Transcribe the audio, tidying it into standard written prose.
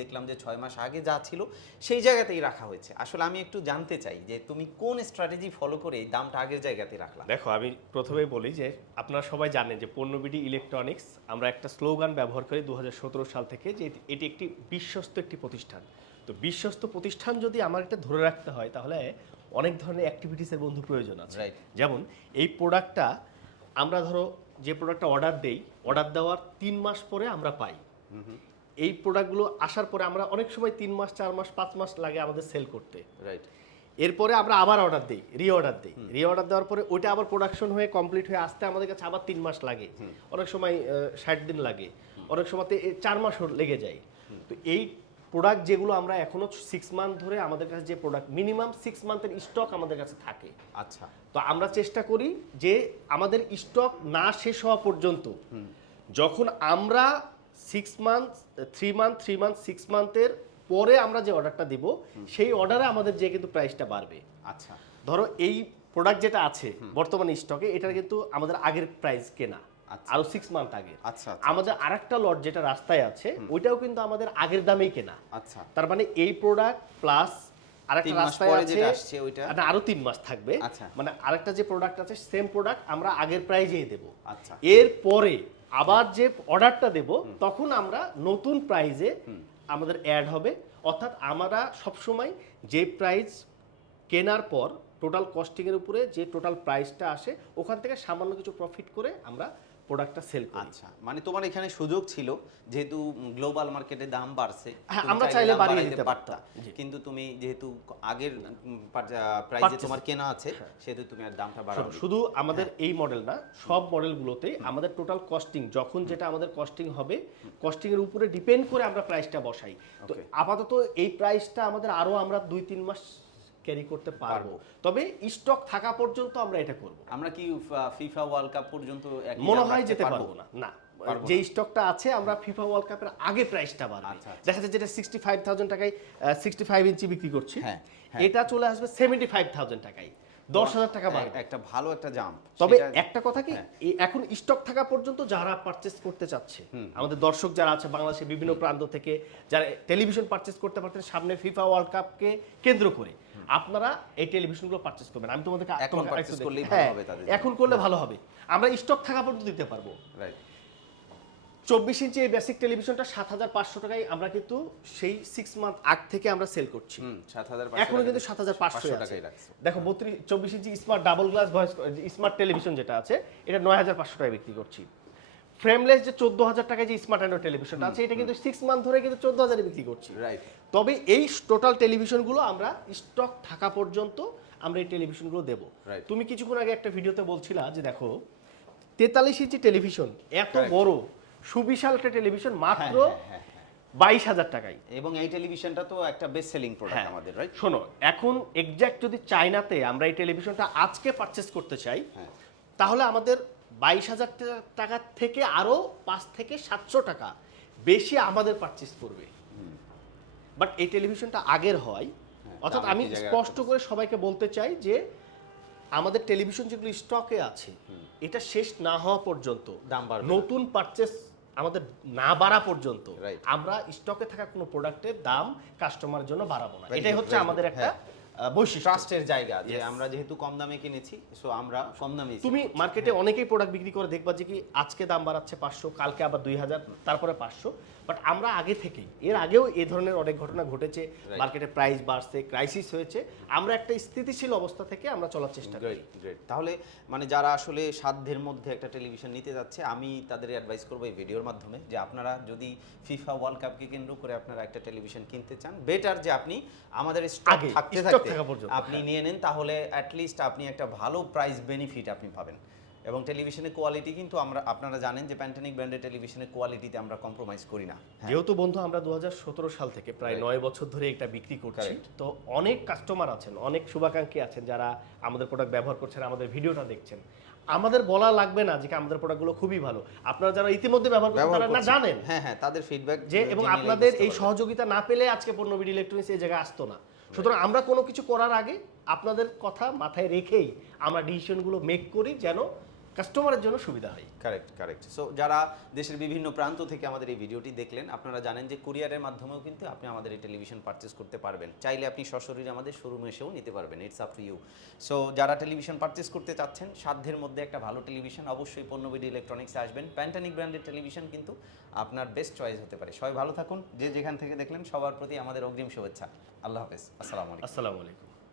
দেখলাম যে 6 মাস আগে যা ছিল সেই জায়গাতেই রাখা হয়েছে। আসলে আমি একটু জানতে চাই যে তুমি কোন স্ট্র্যাটেজি ফলো করে এই দামটা আগের জায়গাতে রাখলা? দেখো, আমি প্রথমেই বলি যে আপনারা সবাই জানেন যে পণ্যবিডি ইলেকট্রনিক্স আমরা একটা স্লোগান ব্যবহার করি 2017 সাল থেকে, যে এটি একটি বিশ্বস্ত একটি প্রতিষ্ঠান। তো বিশ্বস্ত প্রতিষ্ঠান যদি আমার একটা ধরে রাখতে হয়, তাহলে অনেক ধরনের অ্যাক্টিভিটিসের বন্ধু প্রয়োজন আছে। রাইট। যেমন এই প্রোডাক্টটা আমরা ধরো যে প্রোডাক্টটা অর্ডার দেই, অর্ডার দেওয়ার 3 মাস পরে আমরা পাই। এই প্রোডাক্টগুলো আসার পরে আমরা অনেক সময় 3 মাস 4 মাস 5 মাস লাগে আমাদের সেল করতে। রাইট। এরপরে আমরা আবার অর্ডার দিই, রিঅর্ডার দেওয়ার পরে ওইটা আবার প্রোডাকশন হয়ে কমপ্লিট হয়ে আসতে আমাদের কাছে আবার 3 মাস লাগে, অনেক সময় 60 দিন লাগে, অনেক সময় 4 মাস লেগে যায়। তো এই প্রোডাক্ট যেগুলো আমরা এখনো 6 মান্থ ধরে আমাদের কাছে যে প্রোডাক্ট মিনিমাম 6 মান্থের স্টক আমাদের কাছে থাকে। আচ্ছা। তো আমরা চেষ্টা করি যে আমাদের স্টক না শেষ হওয়া পর্যন্ত, যখন আমরা 6 মান্থ 3 মান্থ 3 মান্থ 6 মান্থের পরে আমরা যে অর্ডারটা দিব, সেই অর্ডারে আমাদের যে কিন্তু প্রাইসটা বাড়বে। আচ্ছা। ধরো এই প্রোডাক্ট যেটা আছে বর্তমানে স্টকে, এটা কিন্তু আমাদের আগের প্রাইস কেনা, আচ্ছা। আরো 6 মান্থ আগে। আচ্ছা। আমাদের আরেকটা লট যেটা রাস্তায় আছে, ওইটাও কিন্তু আমাদের আগের দামেই কেনা। আচ্ছা। তার মানে এই প্রোডাক্ট প্লাস আরেকটা 3 মাস রাস্তায় পরে আছে, যেটা আসছে ওইটা না আরো 3 মাস থাকবে। আচ্ছা। মানে আরেকটা যে প্রোডাক্ট আছে সেম প্রোডাক্ট আমরা আগের প্রাইজেই দেব। আচ্ছা। এরপরে আবার যে অর্ডারটা দেব, তখন আমরা নতুন প্রাইজে আমাদের অ্যাড হবে। অর্থাৎ আমরা সবসময় যে প্রাইস কেনার পর টোটাল কস্টিংয়ের উপরে যে টোটাল প্রাইসটা আসে, ওখান থেকে সামান্য কিছু প্রফিট করে আমরা প্রোডাক্টটা সেল করি। আচ্ছা, মানে তোমার এখানে সুযোগ ছিল, যেহেতু গ্লোবাল মার্কেটে দাম বাড়ছে, হ্যাঁ, তুমি আমরা চাইলে দাম বাড়িয়ে বাড়াইতে দিতে পারতা। পারতাম। জি। কিন্তু তুমি যেহেতু আগের প্রাইসে Purchase। তোমার কেনা আছে, সেহেতু তুমি আর দামটা বাড়াও। শুধু আমাদের এই মডেল না, সব মডেলগুলোতেই আমাদের টোটাল কস্টিং যখন যেটা আমাদের কস্টিং হবে, কস্টিং এর উপরে ডিপেন্ড করে আমরা প্রাইসটা বসাই। তো Okay. আপাতত এই প্রাইসটা আমাদের আরো আমরা 2-3 মাস ক্যারি করতে পারবো, তবে স্টক থাকা পর্যন্ত আমরা এটা করব। আমরা কি ফিফা ওয়ার্ল্ড কাপ পর্যন্ত একই মনে দাম হয় রাখতে যেতে পারবো না, না পারবো যে না। স্টকটা আছে আমরা ফিফা ওয়ার্ল্ড কাপের আগে প্রাইসটা বাড়বে। আচ্ছা, আচ্ছা। দেখা যাচ্ছে যেটা 65,000 টাকায় 65 ইঞ্চি বিক্রি করছি, হ্যাঁ, হ্যাঁ। এটা চলে আসবে 75,000 টাকায়, 10,000 টাকা বাড়বে। একটা ভালো একটা জাম্প। তবে একটা কথা কি, হ্যাঁ। এখন স্টক থাকা পর্যন্ত যারা পারচেজ করতে চাচ্ছে, আমাদের দর্শক যারা আছে বাংলাদেশের বিভিন্ন প্রান্ত থেকে, যারা টেলিভিশন পারচেজ করতে পারতেন সামনে ফিফা ওয়ার্ল্ড কাপকে কেন্দ্র করে, আপনারা এই টেলিভিশনগুলো পারচেজ করবেন। আমি তোমাদেরকে এখন purchase করলেই ভালো হ্যাঁ, হবে তাদের এখন করলে ভালো হবে। আমরা স্টক থাকা পর্যন্ত দিতে পারবো। রাইট। 24 ইঞ্চি এই বেসিক টেলিভিশনটা 7,500 টাকায় আমরা কিন্তু সেই 6 মান্থ আগ থেকে আমরা সেল করছি। 7,500 এখনো কিন্তু 7,500 আছে। টাকায় রাখছো। দেখো 24 inch smart double glass voice smart television যেটা আছে, এটা 9,500 টাকায় বিক্রি করছি। ফ্রেমলেস যে 14,000 টাকায় যে স্মার্ট অ্যান্ড্রয়েড টেলিভিশনটা আছে, এটা কিন্তু 6 মান্থ ধরে কিন্তু 14,000 এ বিক্রি করছি। রাইট। তবে এই টোটাল টেলিভিশনগুলো আমরা স্টক থাকা পর্যন্ত আমরা এই টেলিভিশনগুলো দেব। Right. তুমি কিছুক্ষণ আগে একটা ভিডিওতে বলছিলা যে দেখো 43 ইঞ্চি টেলিভিশন, এত Correct. বড় সুবিশাল একটা টেলিভিশন মাত্র হ্যাঁ। 22,000 টাকায়। এবং এই টেলিভিশনটা তো একটা বেস্ট সেলিং প্রোডাক্ট আমাদের, রাইট? শোনো, এখন এক্স্যাক্ট যদি চায়নাতে আমরা এই টেলিভিশনটা আজকে পারচেস করতে চাই, হ্যাঁ। তাহলে আমাদের 22,000 টাকা থেকে আরো 5 থেকে 700 টাকা বেশি আমাদের পারচেস করবে। বাট এই টেলিভিশনটা আগের হয়, অর্থাৎ দাম আমি একই জায়গায় স্পষ্ট করে সবাইকে বলতে চাই যে আমাদের টেলিভিশন যেগুলো স্টকে আছে, এটা শেষ না হওয়া পর্যন্ত, দাম বাড়বে না। নতুন পারচেস আমাদের না বাড়া পর্যন্ত Right. আমরা স্টকে থাকা কোনো প্রোডাক্টের দাম কাস্টমারের জন্য বাড়াবো না। Very এটাই good, হচ্ছে very আমাদের good, একটা বৈশিষ্ট্য। ট্রাস্টের জায়গা, যে Yes. আমরা যেহেতু কম দামে কিনেছি, সো আমরা কম দামে তুমি মার্কেটে অনেকেই প্রোডাক্ট বিক্রি করে দেখবা যে কি আজকে দাম বাড়াচ্ছে 500, কালকে আবার 2,000, তারপরে 500। বাট আমরা আগে থেকেই, এর আগেও এই ধরনের অনেক ঘটনা ঘটেছে, মার্কেটে প্রাইস বাড়ছে, ক্রাইসিস হয়েছে, আমরা একটা স্থিতিশীল অবস্থা থেকে আমরা চলার চেষ্টা করি। Great great. তাহলে মানে যারা আসলে সাধ্যের মধ্যে একটা টেলিভিশন নিতে যাচ্ছে, আমি তাদের অ্যাডভাইস করবো এই ভিডিওর মাধ্যমে যে আপনারা যদি ফিফা ওয়ার্ল্ড কাপকে কেন্দ্র করে আপনারা একটা টেলিভিশন কিনতে চান, বেটার যে আপনি আমাদের স্টক আগে, থাকতে stock থাকতে থাকা পর্যন্ত, আপনি নিয়ে নেন, তাহলে অ্যাটলিস্ট আপনি একটা ভালো প্রাইস বেনিফিট আপনি পাবেন। এবং টেলিভিশনের কোয়ালিটি কিন্তু আপনারা জানেন যে প্যান্টানিক ব্র্যান্ডের টেলিভিশনের কোয়ালিটিতে আমরা কম্প্রোমাইজ করি না। যেহেতু বন্ধু আমরা 2017 সাল থেকে প্রায় 9 বছর ধরে এটা বিক্রি করছি, তো অনেক কাস্টমার আছেন, অনেক শুভাকাঙ্ক্ষী আছেন যারা আমাদের প্রোডাক্ট ব্যবহার করছেন, আমাদের ভিডিওটা দেখছেন। আমাদের বলা লাগবে না যে আমাদের প্রোডাক্টগুলো খুবই ভালো, আপনারা যারা ইতিমধ্যে ব্যবহার করছেন তারা না জানেন। হ্যাঁ, তাদের ফিডব্যাক যে এবং আপনাদের এই সহযোগিতা না পেলে আজকে পণ্যবিডি ইলেকট্রনিক্স এই জায়গায় আসতো না। সুতরাং আমরা কোনো কিছু করার আগে আপনাদের কথা মাথায় রেখেই আমরা ডিসিশনগুলো মেক করি, যেন কাস্টমারের জন্য সুবিধা হয়। কারেক্ট। সো যারা দেশের বিভিন্ন প্রান্ত থেকে আমাদের এই ভিডিওটি দেখলেন, আপনারা জানেন যে কুরিয়ারের মাধ্যমেও কিন্তু আপনি আমাদের এই টেলিভিশন পারচেস করতে পারবেন। চাইলে আপনি সশরীরে আমাদের শোরুমে এসেও নিতে পারবেন, it's up to you. So যারা টেলিভিশন পারচেস করতে চাচ্ছেন, সাধ্যের মধ্যে একটা ভালো টেলিভিশন, অবশ্যই পণ্যবিডি ইলেকট্রনিক্সে আসবেন। প্যান্টানিক ব্র্যান্ডের টেলিভিশন কিন্তু আপনার বেস্ট চয়েস হতে পারে। সবাই ভালো থাকুন, যে যেখান থেকে দেখলেন সবার প্রতি আমাদের অগ্রিম শুভেচ্ছা। আল্লাহ হাফেজ, আসসালামু আলাইকুম। আসসালামু আলাইকুম।